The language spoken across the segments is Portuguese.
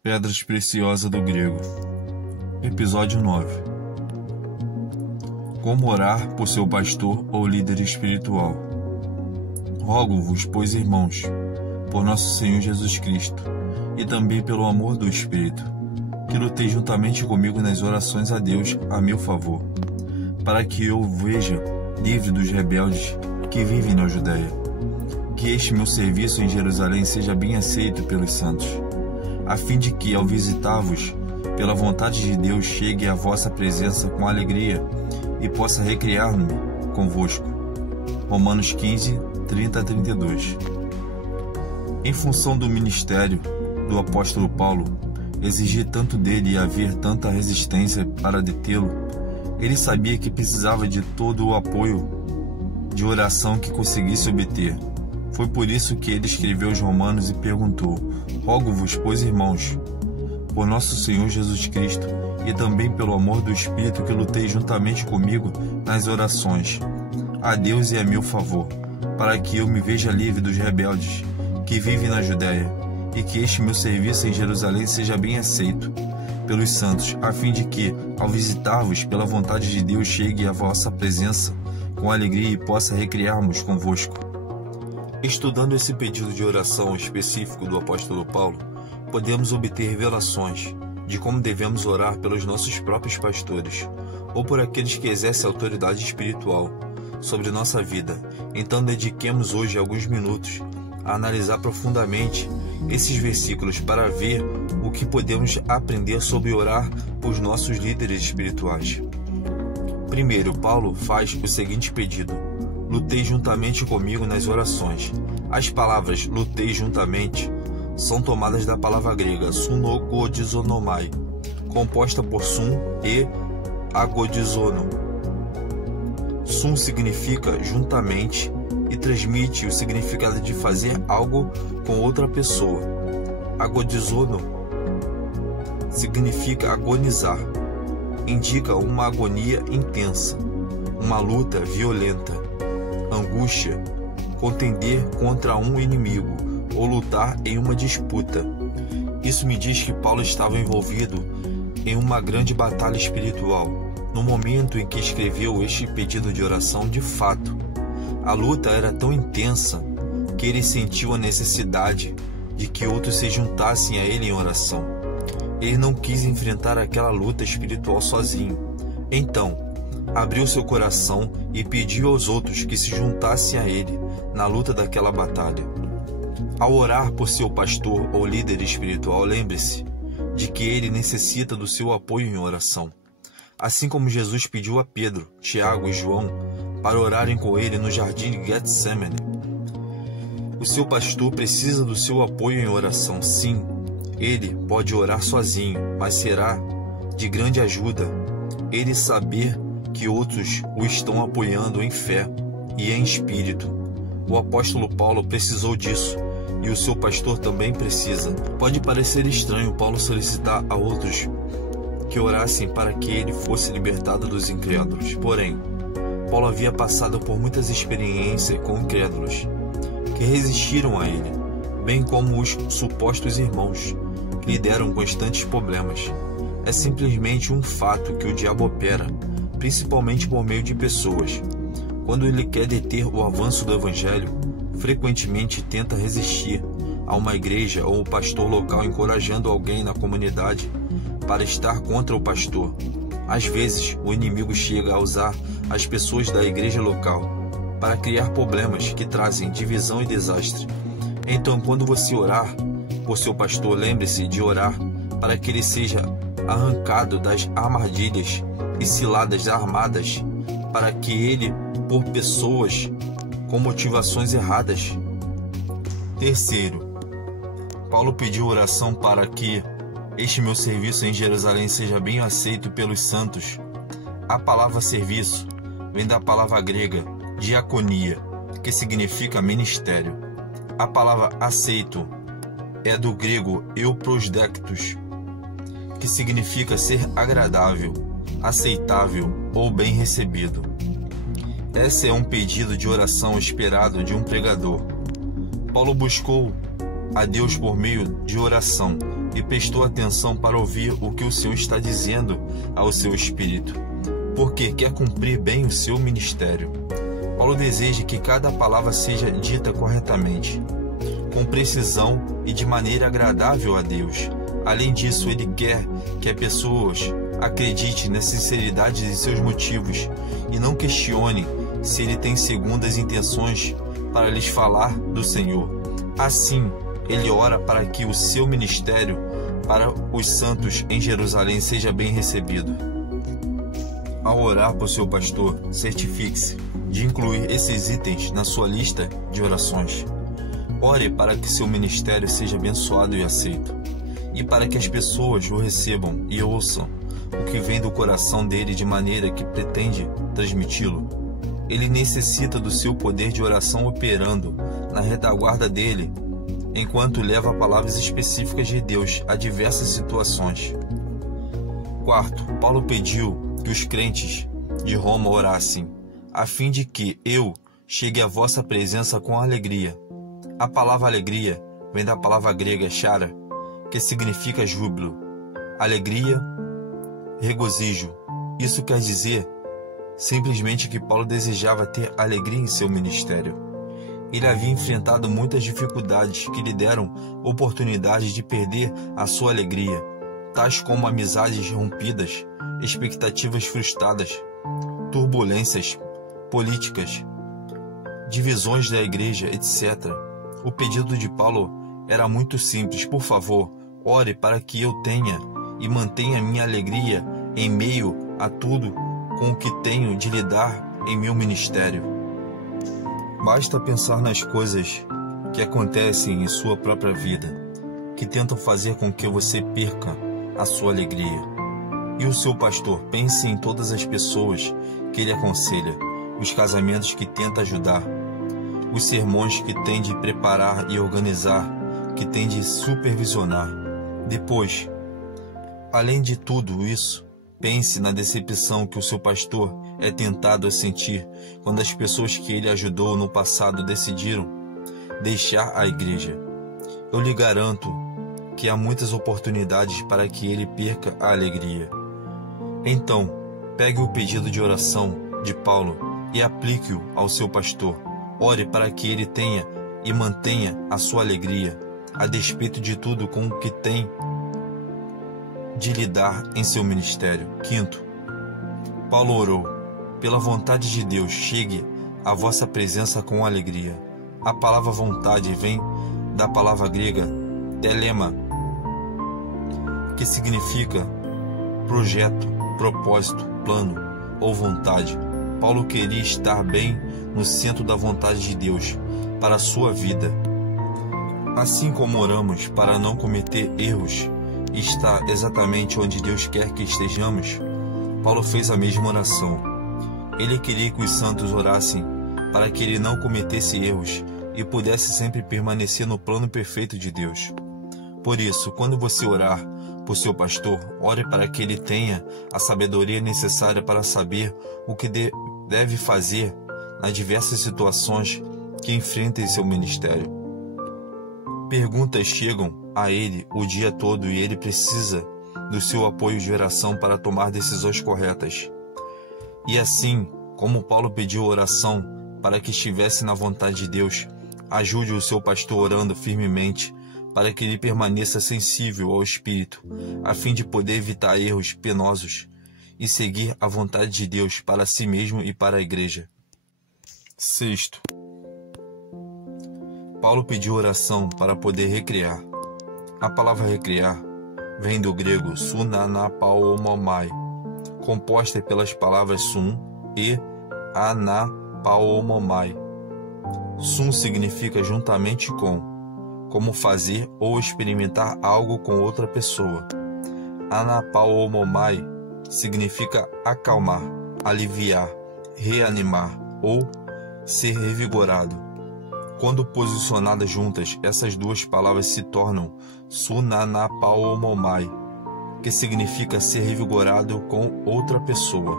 Pedras preciosas do grego. Episódio 9. Como orar por seu pastor ou líder espiritual. Rogo-vos, pois, irmãos, por nosso Senhor Jesus Cristo, e também pelo amor do Espírito, que luteis juntamente comigo nas orações a Deus a meu favor, para que eu veja livre dos rebeldes que vivem na Judéia, que este meu serviço em Jerusalém seja bem aceito pelos santos, a fim de que, ao visitar-vos, pela vontade de Deus, chegue à vossa presença com alegria e possa recriar-me convosco. Romanos 15, 30-32. Em função do ministério do apóstolo Paulo, exigir tanto dele e haver tanta resistência para detê-lo, ele sabia que precisava de todo o apoio de oração que conseguisse obter. Foi por isso que ele escreveu aos Romanos e perguntou: Rogo-vos, pois, irmãos, por nosso Senhor Jesus Cristo, e também pelo amor do Espírito, que lutei juntamente comigo nas orações a Deus e a meu favor, para que eu me veja livre dos rebeldes que vivem na Judéia, e que este meu serviço em Jerusalém seja bem aceito pelos santos, a fim de que, ao visitar-vos pela vontade de Deus, chegue à vossa presença com alegria e possa recriarmos convosco. Estudando esse pedido de oração específico do apóstolo Paulo, podemos obter revelações de como devemos orar pelos nossos próprios pastores, ou por aqueles que exercem autoridade espiritual sobre nossa vida. Então dediquemos hoje alguns minutos a analisar profundamente esses versículos para ver o que podemos aprender sobre orar por nossos líderes espirituais. Primeiro, Paulo faz o seguinte pedido: lutei juntamente comigo nas orações. As palavras lutei juntamente são tomadas da palavra grega sunogodizonomai, composta por sun e agodizono. Sun significa juntamente e transmite o significado de fazer algo com outra pessoa. Agodizono significa agonizar, indica uma agonia intensa, uma luta violenta, angústia, contender contra um inimigo ou lutar em uma disputa. Isso me diz que Paulo estava envolvido em uma grande batalha espiritual. No momento em que escreveu este pedido de oração, de fato, a luta era tão intensa que ele sentiu a necessidade de que outros se juntassem a ele em oração. Ele não quis enfrentar aquela luta espiritual sozinho. Então, abriu seu coração e pediu aos outros que se juntassem a ele na luta daquela batalha. Ao orar por seu pastor ou líder espiritual, lembre-se de que ele necessita do seu apoio em oração. Assim como Jesus pediu a Pedro, Tiago e João para orarem com ele no jardim de Getsemane. O seu pastor precisa do seu apoio em oração. Sim, ele pode orar sozinho, mas será de grande ajuda ele saber que outros o estão apoiando em fé e em espírito. O apóstolo Paulo precisou disso, e o seu pastor também precisa. Pode parecer estranho Paulo solicitar a outros que orassem para que ele fosse libertado dos incrédulos. Porém, Paulo havia passado por muitas experiências com incrédulos que resistiram a ele, bem como os supostos irmãos que lhe deram constantes problemas. É simplesmente um fato que o diabo opera, principalmente por meio de pessoas. Quando ele quer deter o avanço do evangelho, frequentemente tenta resistir a uma igreja ou o pastor local, encorajando alguém na comunidade para estar contra o pastor. Às vezes, o inimigo chega a usar as pessoas da igreja local para criar problemas que trazem divisão e desastre. Então, quando você orar por seu pastor, lembre-se de orar para que ele seja arrancado das armadilhas e ciladas armadas para que ele, por pessoas com motivações erradas. Terceiro, Paulo pediu oração para que este meu serviço em Jerusalém seja bem aceito pelos santos. A palavra serviço vem da palavra grega diaconia, que significa ministério. A palavra aceito é do grego euprosdectos, que significa ser agradável, aceitável ou bem recebido. Esse é um pedido de oração esperado de um pregador. Paulo buscou a Deus por meio de oração e prestou atenção para ouvir o que o Senhor está dizendo ao seu espírito, porque quer cumprir bem o seu ministério. Paulo deseja que cada palavra seja dita corretamente, com precisão e de maneira agradável a Deus. Além disso, ele quer que as pessoas acreditem na sinceridade de seus motivos e não questionem se ele tem segundas intenções para lhes falar do Senhor. Assim, ele ora para que o seu ministério para os santos em Jerusalém seja bem recebido. Ao orar por seu pastor, certifique-se de incluir esses itens na sua lista de orações. Ore para que seu ministério seja abençoado e aceito, e para que as pessoas o recebam e ouçam o que vem do coração dele de maneira que pretende transmiti-lo. Ele necessita do seu poder de oração operando na retaguarda dele, enquanto leva palavras específicas de Deus a diversas situações. Quarto, Paulo pediu que os crentes de Roma orassem, a fim de que eu chegue à vossa presença com alegria. A palavra alegria vem da palavra grega chara, que significa júbilo, alegria, regozijo. Isso quer dizer simplesmente que Paulo desejava ter alegria em seu ministério. Ele havia enfrentado muitas dificuldades que lhe deram oportunidade de perder a sua alegria, tais como amizades rompidas, expectativas frustradas, turbulências políticas, divisões da igreja, etc. O pedido de Paulo era muito simples: por favor, ore para que eu tenha e mantenha minha alegria em meio a tudo com o que tenho de lidar em meu ministério. Basta pensar nas coisas que acontecem em sua própria vida, que tentam fazer com que você perca a sua alegria. E o seu pastor, pense em todas as pessoas que ele aconselha, os casamentos que tenta ajudar, os sermões que tem de preparar e organizar, que tem de supervisionar. Depois, além de tudo isso, pense na decepção que o seu pastor é tentado a sentir quando as pessoas que ele ajudou no passado decidiram deixar a igreja. Eu lhe garanto que há muitas oportunidades para que ele perca a alegria. Então, pegue o pedido de oração de Paulo e aplique-o ao seu pastor. Ore para que ele tenha e mantenha a sua alegria, a despeito de tudo com o que tem de lidar em seu ministério. Quinto, Paulo orou: pela vontade de Deus, chegue à vossa presença com alegria. A palavra vontade vem da palavra grega telema, que significa projeto, propósito, plano ou vontade. Paulo queria estar bem no centro da vontade de Deus para a sua vida. Assim como oramos para não cometer erros e estar exatamente onde Deus quer que estejamos, Paulo fez a mesma oração. Ele queria que os santos orassem para que ele não cometesse erros e pudesse sempre permanecer no plano perfeito de Deus. Por isso, quando você orar por seu pastor, ore para que ele tenha a sabedoria necessária para saber o que deve fazer nas diversas situações que enfrenta em seu ministério. Perguntas chegam a ele o dia todo e ele precisa do seu apoio de oração para tomar decisões corretas. E assim, como Paulo pediu oração para que estivesse na vontade de Deus, ajude o seu pastor orando firmemente para que ele permaneça sensível ao Espírito, a fim de poder evitar erros penosos e seguir a vontade de Deus para si mesmo e para a igreja. Sexto, Paulo pediu oração para poder recriar. A palavra recriar vem do grego sunanapaomomai, composta pelas palavras sun e anapaomomai. Sun significa juntamente com, como fazer ou experimentar algo com outra pessoa. Anapaomomai significa acalmar, aliviar, reanimar ou ser revigorado. Quando posicionadas juntas, essas duas palavras se tornam sunanapaomomai, que significa ser revigorado com outra pessoa.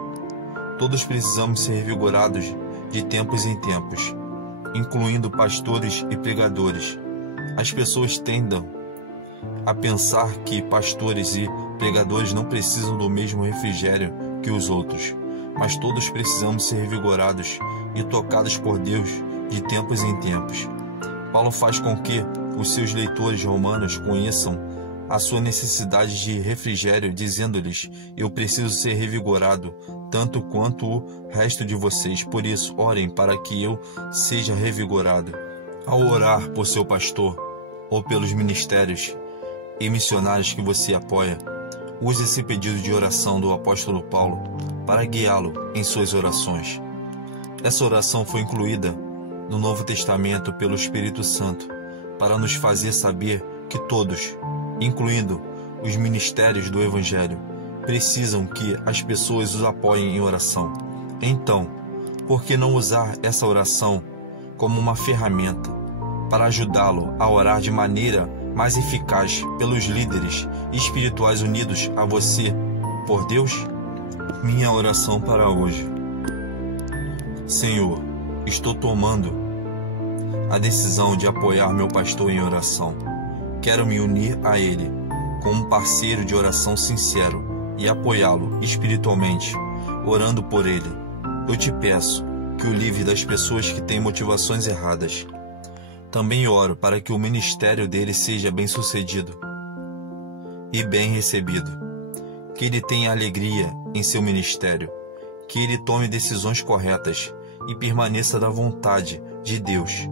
Todos precisamos ser revigorados de tempos em tempos, incluindo pastores e pregadores. As pessoas tendem a pensar que pastores e pregadores não precisam do mesmo refrigério que os outros, mas todos precisamos ser revigorados e tocados por Deus de tempos em tempos. Paulo faz com que os seus leitores romanos conheçam a sua necessidade de refrigério, dizendo-lhes: eu preciso ser revigorado, tanto quanto o resto de vocês. Por isso, orem para que eu seja revigorado. Ao orar por seu pastor ou pelos ministérios e missionários que você apoia, use esse pedido de oração do apóstolo Paulo para guiá-lo em suas orações. Essa oração foi incluída no Novo Testamento pelo Espírito Santo para nos fazer saber que todos, incluindo os ministérios do Evangelho, precisam que as pessoas os apoiem em oração. Então, por que não usar essa oração como uma ferramenta para ajudá-lo a orar de maneira mais eficaz pelos líderes espirituais unidos a você por Deus? Minha oração para hoje. Senhor, estou tomando a decisão de apoiar meu pastor em oração. Quero me unir a ele como um parceiro de oração sincero e apoiá-lo espiritualmente, orando por ele. Eu te peço que o livre das pessoas que têm motivações erradas. Também oro para que o ministério dele seja bem-sucedido e bem recebido, que ele tenha alegria em seu ministério, que ele tome decisões corretas e permaneça da vontade de Deus,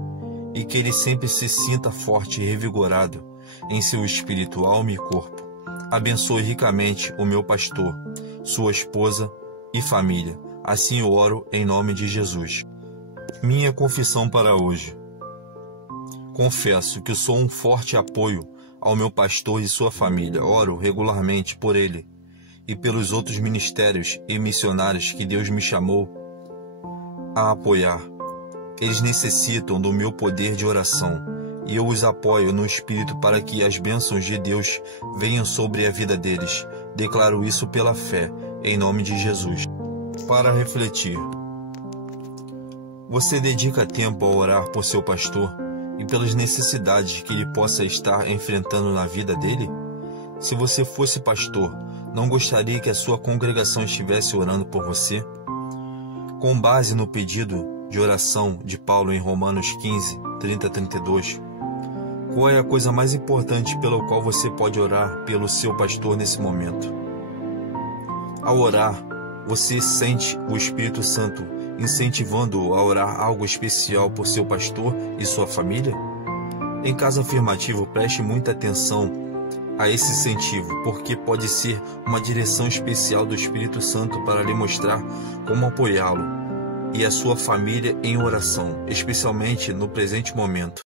e que ele sempre se sinta forte e revigorado em seu espírito, alma e corpo. Abençoe ricamente o meu pastor, sua esposa e família. Assim eu oro em nome de Jesus. Minha confissão para hoje. Confesso que sou um forte apoio ao meu pastor e sua família. Oro regularmente por ele e pelos outros ministérios e missionários que Deus me chamou a apoiar. Eles necessitam do meu poder de oração e eu os apoio no Espírito para que as bênçãos de Deus venham sobre a vida deles. Declaro isso pela fé, em nome de Jesus. Para refletir. Você dedica tempo a orar por seu pastor e pelas necessidades que ele possa estar enfrentando na vida dele? Se você fosse pastor, não gostaria que a sua congregação estivesse orando por você? Com base no pedido de oração de Paulo em Romanos 15, 30-32, qual é a coisa mais importante pela qual você pode orar pelo seu pastor nesse momento? Ao orar, você sente o Espírito Santo incentivando-o a orar algo especial por seu pastor e sua família? Em caso afirmativo, preste muita atenção a esse incentivo, porque pode ser uma direção especial do Espírito Santo para lhe mostrar como apoiá-lo e a sua família em oração, especialmente no presente momento.